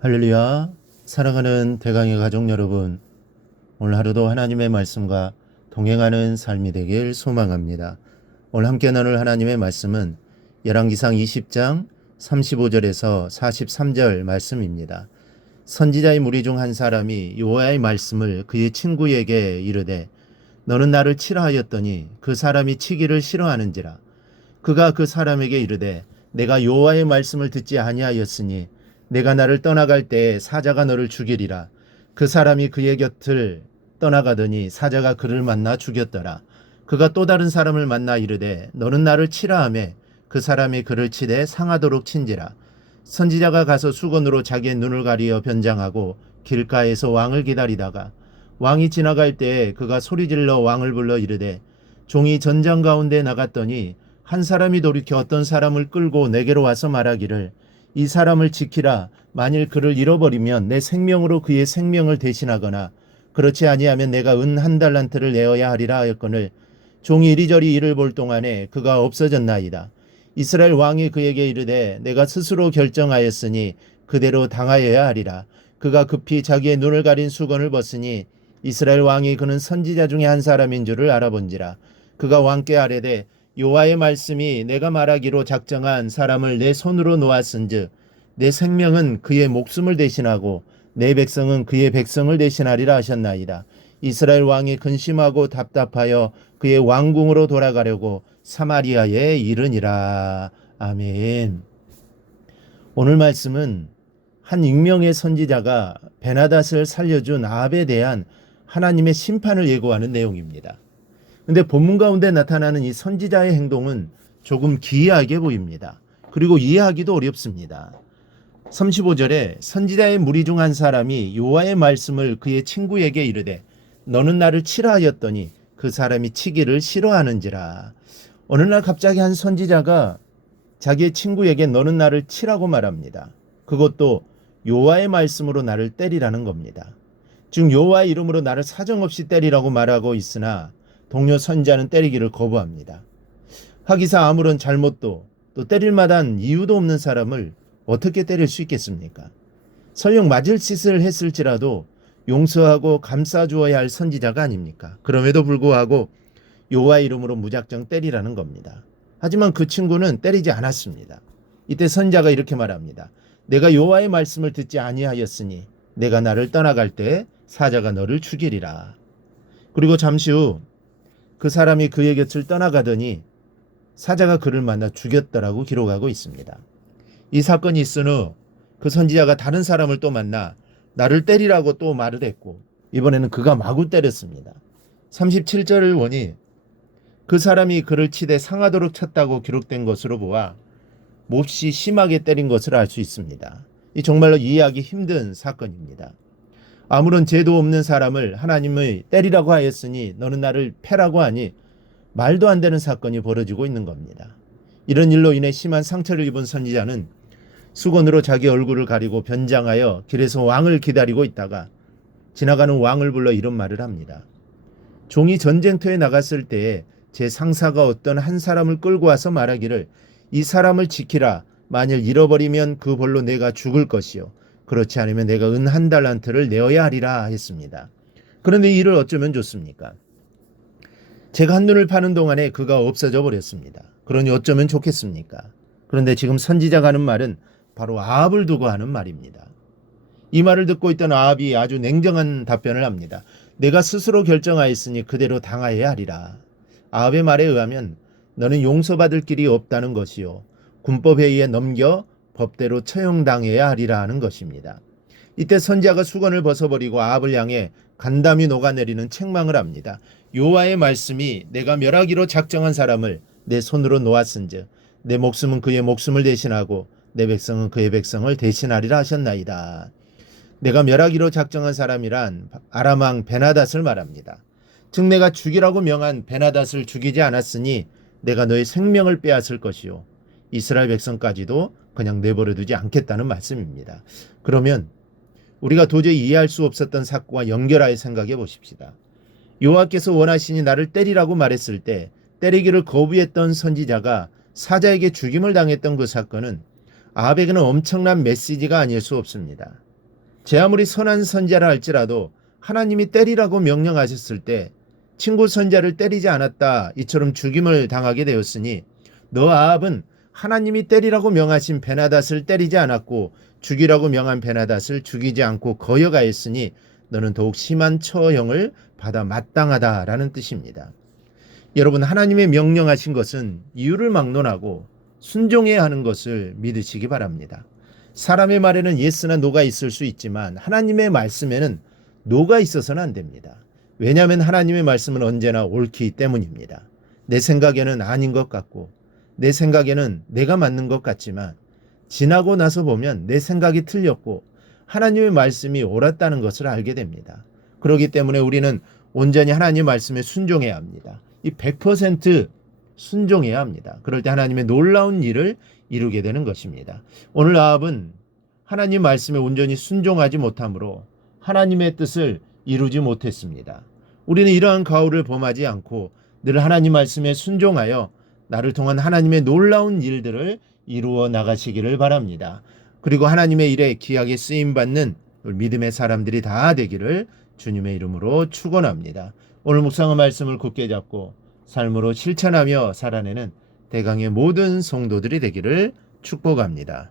할렐루야. 사랑하는 대강의 가족 여러분, 오늘 하루도 하나님의 말씀과 동행하는 삶이 되길 소망합니다. 오늘 함께 나눌 하나님의 말씀은 열왕기상 20장 35절에서 43절 말씀입니다. 선지자의 무리 중 한 사람이 여호와의 말씀을 그의 친구에게 이르되 너는 나를 치라 하였더니 그 사람이 치기를 싫어하는지라. 그가 그 사람에게 이르되 내가 여호와의 말씀을 듣지 아니하였으니 내가 나를 떠나갈 때에 사자가 너를 죽이리라. 그 사람이 그의 곁을 떠나가더니 사자가 그를 만나 죽였더라. 그가 또 다른 사람을 만나 이르되 너는 나를 치라 하매 그 사람이 그를 치되 상하도록 친지라. 선지자가 가서 수건으로 자기의 눈을 가리어 변장하고 길가에서 왕을 기다리다가 왕이 지나갈 때에 그가 소리질러 왕을 불러 이르되 종이 전장 가운데 나갔더니 한 사람이 돌이켜 어떤 사람을 끌고 내게로 와서 말하기를 이 사람을 지키라. 만일 그를 잃어버리면 내 생명으로 그의 생명을 대신하거나 그렇지 아니하면 내가 은 한 달란트를 내어야 하리라 하였거늘 종이 이리저리 이를 볼 동안에 그가 없어졌나이다. 이스라엘 왕이 그에게 이르되 내가 스스로 결정하였으니 그대로 당하여야 하리라. 그가 급히 자기의 눈을 가린 수건을 벗으니 이스라엘 왕이 그는 선지자 중에 한 사람인 줄을 알아본지라. 그가 왕께 아뢰되 여호와의 말씀이 내가 말하기로 작정한 사람을 내 손으로 놓았은즉 내 생명은 그의 목숨을 대신하고 내 백성은 그의 백성을 대신하리라 하셨나이다. 이스라엘 왕이 근심하고 답답하여 그의 왕궁으로 돌아가려고 사마리아에 이르니라. 아멘. 오늘 말씀은 한 익명의 선지자가 베나닷을 살려준 아합에 대한 하나님의 심판을 예고하는 내용입니다. 근데 본문 가운데 나타나는 이 선지자의 행동은 조금 기이하게 보입니다. 그리고 이해하기도 어렵습니다. 35절에 선지자의 무리 중 한 사람이 여호와의 말씀을 그의 친구에게 이르되 너는 나를 치라 하였더니 그 사람이 치기를 싫어하는지라. 어느 날 갑자기 한 선지자가 자기의 친구에게 너는 나를 치라고 말합니다. 그것도 여호와의 말씀으로 나를 때리라는 겁니다. 즉 여호와의 이름으로 나를 사정없이 때리라고 말하고 있으나 동료 선지자는 때리기를 거부합니다. 하기사 아무런 잘못도 또 때릴 만한 이유도 없는 사람을 어떻게 때릴 수 있겠습니까? 설령 맞을 짓을 했을지라도 용서하고 감싸주어야 할 선지자가 아닙니까? 그럼에도 불구하고 여호와의 이름으로 무작정 때리라는 겁니다. 하지만 그 친구는 때리지 않았습니다. 이때 선지자가 이렇게 말합니다. 내가 여호와의 말씀을 듣지 아니하였으니 내가 나를 떠나갈 때 사자가 너를 죽이리라. 그리고 잠시 후 그 사람이 그의 곁을 떠나가더니 사자가 그를 만나 죽였다라고 기록하고 있습니다. 이 사건이 있은 후 그 선지자가 다른 사람을 또 만나 나를 때리라고 또 말을 했고 이번에는 그가 마구 때렸습니다. 37절을 보니 그 사람이 그를 치되 상하도록 쳤다고 기록된 것으로 보아 몹시 심하게 때린 것을 알 수 있습니다. 이 정말로 이해하기 힘든 사건입니다. 아무런 죄도 없는 사람을 하나님의 때리라고 하였으니 너는 나를 패라고 하니 말도 안 되는 사건이 벌어지고 있는 겁니다. 이런 일로 인해 심한 상처를 입은 선지자는 수건으로 자기 얼굴을 가리고 변장하여 길에서 왕을 기다리고 있다가 지나가는 왕을 불러 이런 말을 합니다. 종이 전쟁터에 나갔을 때에 제 상사가 어떤 한 사람을 끌고 와서 말하기를 이 사람을 지키라. 만일 잃어버리면 그 벌로 내가 죽을 것이요 그렇지 않으면 내가 은 한 달란트를 내어야 하리라 했습니다. 그런데 이를 어쩌면 좋습니까? 제가 한눈을 파는 동안에 그가 없어져 버렸습니다. 그러니 어쩌면 좋겠습니까? 그런데 지금 선지자가 하는 말은 바로 아합을 두고 하는 말입니다. 이 말을 듣고 있던 아합이 아주 냉정한 답변을 합니다. 내가 스스로 결정하였으니 그대로 당하여야 하리라. 아합의 말에 의하면 너는 용서받을 길이 없다는 것이요 군법에 의해 넘겨 법대로 처형당해야 하리라 하는 것입니다. 이때 선지자가 수건을 벗어버리고 아합을 향해 간담이 녹아내리는 책망을 합니다. 여호와의 말씀이 내가 멸하기로 작정한 사람을 내 손으로 놓았은즉 내 목숨은 그의 목숨을 대신하고 내 백성은 그의 백성을 대신하리라 하셨나이다. 내가 멸하기로 작정한 사람이란 아람 왕 베나닷을 말합니다. 즉 내가 죽이라고 명한 베나닷을 죽이지 않았으니 내가 너의 생명을 빼앗을 것이요 이스라엘 백성까지도 그냥 내버려두지 않겠다는 말씀입니다. 그러면 우리가 도저히 이해할 수 없었던 사건과 연결하여 생각해 보십시다. 여호와께서 원하시니 나를 때리라고 말했을 때 때리기를 거부했던 선지자가 사자에게 죽임을 당했던 그 사건은 아합에게는 엄청난 메시지가 아닐 수 없습니다. 제 아무리 선한 선자라 할지라도 하나님이 때리라고 명령하셨을 때 친구 선자를 때리지 않았다 이처럼 죽임을 당하게 되었으니 너 아합은 하나님이 때리라고 명하신 베나닷을 때리지 않았고 죽이라고 명한 베나닷을 죽이지 않고 거역하였으니 너는 더욱 심한 처형을 받아 마땅하다라는 뜻입니다. 여러분, 하나님의 명령하신 것은 이유를 막론하고 순종해야 하는 것을 믿으시기 바랍니다. 사람의 말에는 예스나 노가 있을 수 있지만 하나님의 말씀에는 노가 있어서는 안 됩니다. 왜냐하면 하나님의 말씀은 언제나 옳기 때문입니다. 내 생각에는 아닌 것 같고 내 생각에는 내가 맞는 것 같지만 지나고 나서 보면 내 생각이 틀렸고 하나님의 말씀이 옳았다는 것을 알게 됩니다. 그렇기 때문에 우리는 온전히 하나님의 말씀에 순종해야 합니다. 이 100% 순종해야 합니다. 그럴 때 하나님의 놀라운 일을 이루게 되는 것입니다. 오늘 아합은 하나님 말씀에 온전히 순종하지 못함으로 하나님의 뜻을 이루지 못했습니다. 우리는 이러한 가오를 범하지 않고 늘 하나님 말씀에 순종하여 나를 통한 하나님의 놀라운 일들을 이루어 나가시기를 바랍니다. 그리고 하나님의 일에 귀하게 쓰임받는 믿음의 사람들이 다 되기를 주님의 이름으로 축원합니다. 오늘 묵상의 말씀을 굳게 잡고 삶으로 실천하며 살아내는 대강의 모든 성도들이 되기를 축복합니다.